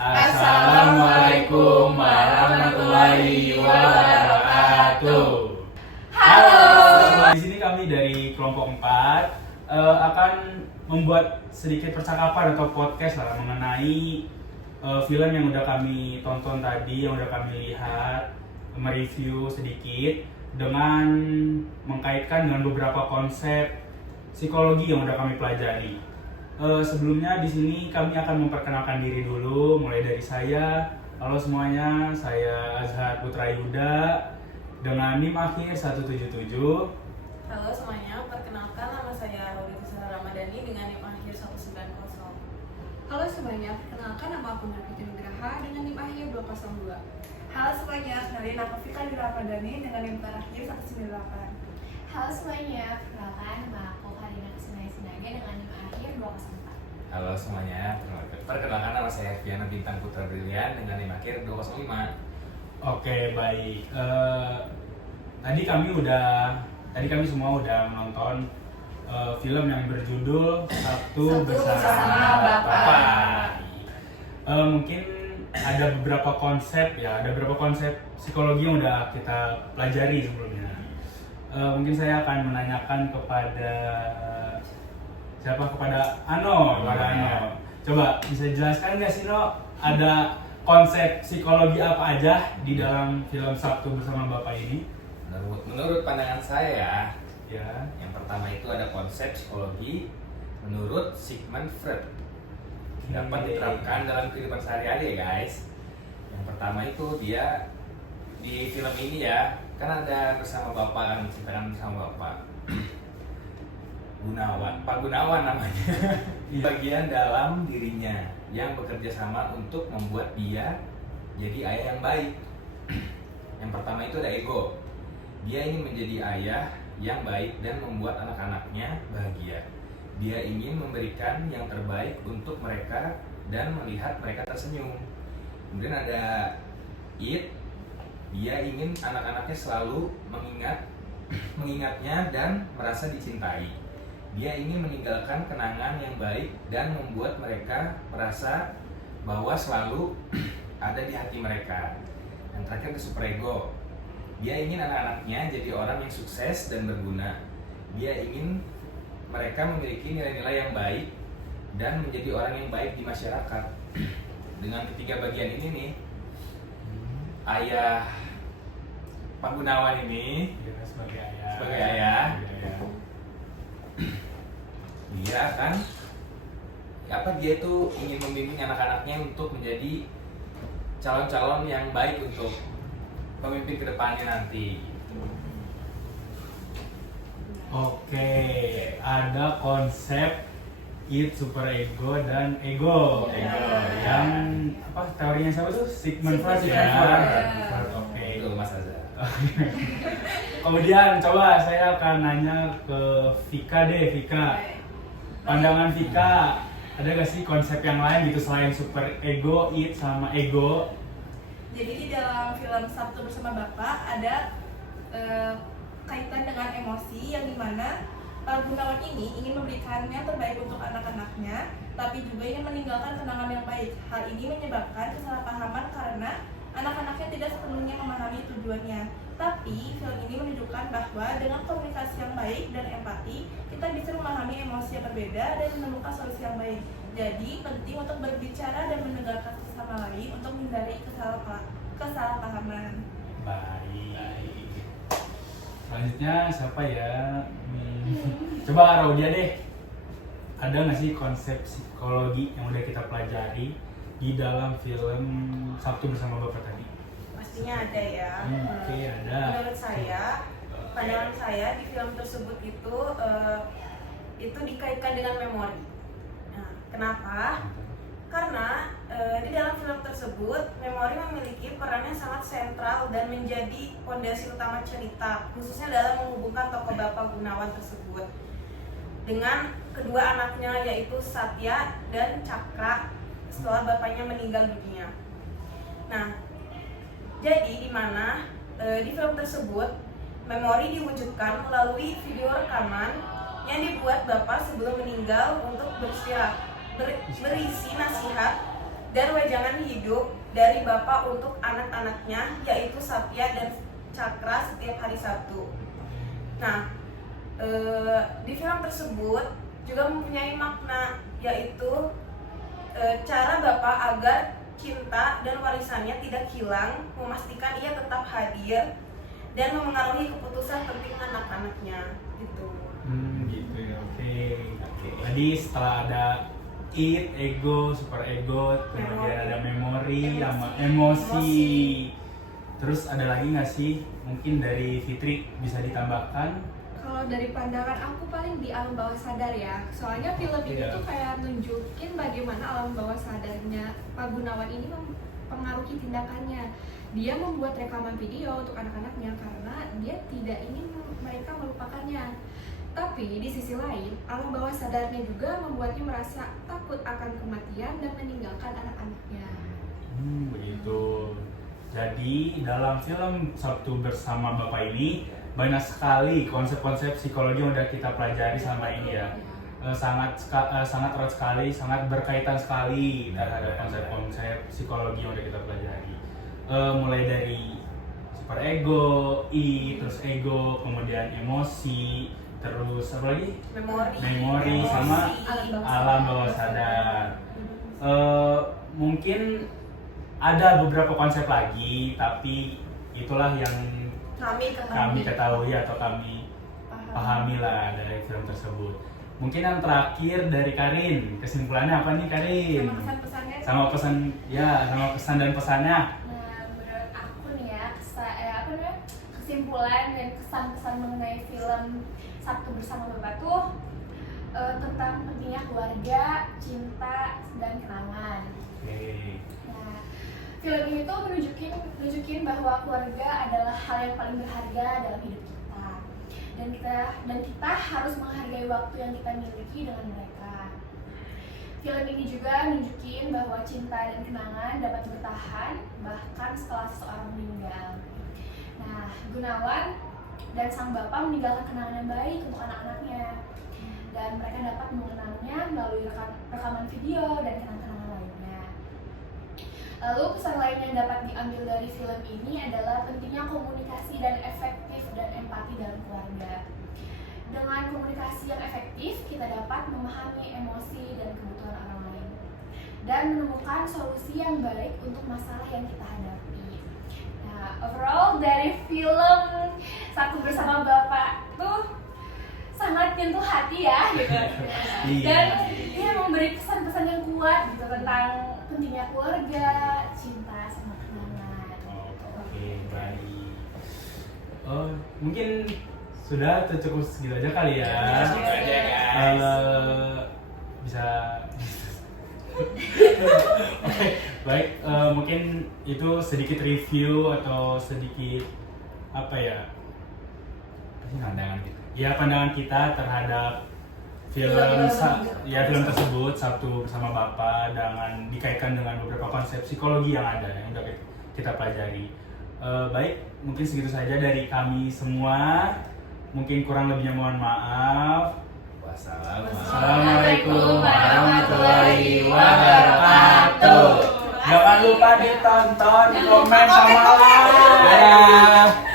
Assalamualaikum warahmatullahi wabarakatuh. Halo. Di sini kami dari kelompok 4 akan membuat sedikit percakapan atau podcast lah mengenai film yang udah kami tonton tadi, yang udah kami lihat, mereview sedikit dengan mengkaitkan dengan beberapa konsep psikologi yang udah kami pelajari. Sebelumnya di sini kami akan memperkenalkan diri dulu, mulai dari saya. Halo semuanya, saya Azhar Putra Yuda dengan NIM akhir 177. Halo semuanya, perkenalkan nama saya Rudi Kusara Ramadhani dengan NIM akhir 190. Halo semuanya, perkenalkan nama aku Nafiti Nugraha dengan NIM akhir 202. Halo semuanya, kenalin aku Fika Ramadhani dengan NIM terakhir 198. Halo semuanya, perkenalkan nama aku Karina Sinaya dengan NIM akhir 204. Halo semuanya, perkenalkan nama saya Fiana Bintang Putra Brilian dengan NIM akhir 205. Oke, baik. Tadi kami semua udah menonton film yang berjudul Sabtu Bersama Bapak. Mungkin ada beberapa konsep psikologi yang udah kita pelajari sebelumnya. Mungkin saya akan menanyakan kepada Ano. Coba bisa jelaskan nggak sih, No? Ada konsep psikologi apa aja di dalam film Sabtu Bersama Bapak ini? Menurut pandangan saya, Ya. yang pertama itu ada konsep psikologi menurut Sigmund Freud. Dapat diterapkan dalam kehidupan sehari-hari ya guys. Yang pertama itu dia di film ini ya, kan ada bersama bapak kan, menceritakan bersama bapak. Pak Gunawan namanya. Bagian dalam dirinya yang bekerja sama untuk membuat dia jadi ayah yang baik. Yang pertama itu ada ego. Dia ingin menjadi ayah yang baik dan membuat anak-anaknya bahagia. Dia ingin memberikan yang terbaik untuk mereka dan melihat mereka tersenyum. Kemudian ada it. Dia ingin anak-anaknya selalu mengingatnya dan merasa dicintai. Dia ingin meninggalkan kenangan yang baik dan membuat mereka merasa bahwa selalu ada di hati mereka. Yang terakhir ke superego. Dia ingin anak-anaknya jadi orang yang sukses dan berguna. Dia ingin mereka memiliki nilai-nilai yang baik dan menjadi orang yang baik di masyarakat. Dengan ketiga bagian ini nih, ayah Pak Gunawan ini Sebagai ayah. Dia itu ingin membimbing anak-anaknya untuk menjadi calon-calon yang baik untuk pemimpin kedepannya nanti. Oke, ada konsep it, superego, dan ego. Yang teorinya siapa tuh? Sigmund Freud ya. Oke. Itu Mas Azhar. Kemudian coba saya akan nanya ke Vika deh, Vika. Pandangan Vika, ada gak sih konsep yang lain gitu selain super ego, it, sama ego? Jadi di dalam film Sabtu Bersama Bapak ada kaitan dengan emosi yang dimana Pak Gunawan ini ingin memberikan yang terbaik untuk anak-anaknya, tapi juga ingin meninggalkan kenangan yang baik. Hal ini menyebabkan kesalahpahaman karena anak-anaknya tidak sepenuhnya memahami tujuannya. Tapi film ini menunjukkan bahwa dengan komunikasi yang baik dan empati, kita bisa memahami emosi yang berbeda dan menemukan solusi yang baik. Jadi penting untuk berbicara dan mendengarkan sesama lain untuk menghindari kesalahpahaman. Baik. Selanjutnya siapa ya? Coba Raudia deh. Ada nggak sih konsep psikologi yang udah kita pelajari di dalam film Sabtu Bersama Bapak tadi? Pastinya ada ya. Oke, ada. Menurut saya, pandangan saya di film tersebut itu dikaitkan dengan memori. Nah, kenapa? Karena di dalam film tersebut memori memiliki peran yang sangat sentral dan menjadi fondasi utama cerita, khususnya dalam menghubungkan tokoh Bapak Gunawan tersebut dengan kedua anaknya yaitu Satya dan Cakra setelah bapaknya meninggal dunia. Nah, jadi di mana di film tersebut memori diwujudkan melalui video rekaman yang dibuat bapak sebelum meninggal untuk berisi nasihat dan wejangan hidup dari Bapak untuk anak-anaknya, yaitu Satya dan Cakra setiap hari Sabtu. Nah, di film tersebut juga mempunyai makna, yaitu cara Bapak agar cinta dan warisannya tidak hilang, memastikan ia tetap hadir dan memengaruhi keputusan penting anak-anaknya gitu. Gitu ya, oke. Jadi setelah ada id, ego, super ego, kemudian ada memori, sama emosi. Terus ada lagi nggak sih? Mungkin dari Fitri bisa ditambahkan? Kalau dari pandangan aku paling di alam bawah sadar ya. Soalnya film ini Iya. tuh kayak nunjukin bagaimana alam bawah sadarnya Pak Gunawan ini mempengaruhi tindakannya. Dia membuat rekaman video untuk anak-anaknya karena dia tidak ingin mereka melupakannya. Tapi di sisi lain, alam bawah sadarnya juga membuatnya merasa takut akan kematian dan meninggalkan anak-anaknya. Begitu. Jadi dalam film Sabtu Bersama Bapak ini banyak sekali konsep-konsep psikologi yang udah kita pelajari selama ini ya. Sangat erat sekali, sangat berkaitan sekali terhadap konsep-konsep psikologi yang udah kita pelajari. Mulai dari super ego, terus ego, kemudian emosi, terus apa lagi? Memori sama alam bawah sadar. Mungkin ada beberapa konsep lagi, tapi itulah yang kami ketahui atau kami pahami lah dari film tersebut. Mungkin yang terakhir dari Karin, kesimpulannya apa nih Karin? Sama kesan-pesannya. Sama pesan dan pesannya. Nah, menurut aku nih ya, kesimpulan dan kesan-pesan mengenai film Sabtu Bersama Bapak tuh tentang pentingnya keluarga, cinta, dan kenangan. Nah, film ini tuh menunjukin bahwa keluarga adalah hal yang paling berharga dalam hidup kita, dan kita harus menghargai waktu yang kita miliki dengan mereka. Film ini juga nunjukin bahwa cinta dan kenangan dapat bertahan bahkan setelah seseorang meninggal. Nah, Gunawan dan sang bapak meninggalkan kenangan yang baik untuk anak-anaknya, dan mereka dapat mengenangnya melalui rekaman video dan kenang-kenangan lainnya. Lalu pesan lain yang dapat diambil dari film ini adalah pentingnya komunikasi dan efektif dan empati dalam keluarga. Dengan komunikasi yang efektif, kita dapat memahami emosi dan kebutuhan orang lain dan menemukan solusi yang baik untuk masalah yang kita hadapi. Nah, overall dari film Sabtu Bersama Bapak tuh sangat nyentuh hati ya gitu. Dan dia memberi pesan-pesan yang kuat gitu tentang pentingnya keluarga, cinta, sama kenangan. Oke, baik. Mungkin sudah cukup segitu aja kali ya. Segitu aja, guys. Bisa. Oke, baik. Mungkin itu sedikit review atau sedikit apa ya? Pandangan kita. Ya, pandangan kita terhadap film tersebut Sabtu Bersama Bapak, dengan dikaitkan dengan beberapa konsep psikologi yang ada yang udah kita pelajari. Baik, mungkin segitu saja dari kami semua. Mungkin kurang lebihnya mohon maaf. Wassalamualaikum warahmatullahi wabarakatuh. Jangan lupa ditonton, komen, sama like.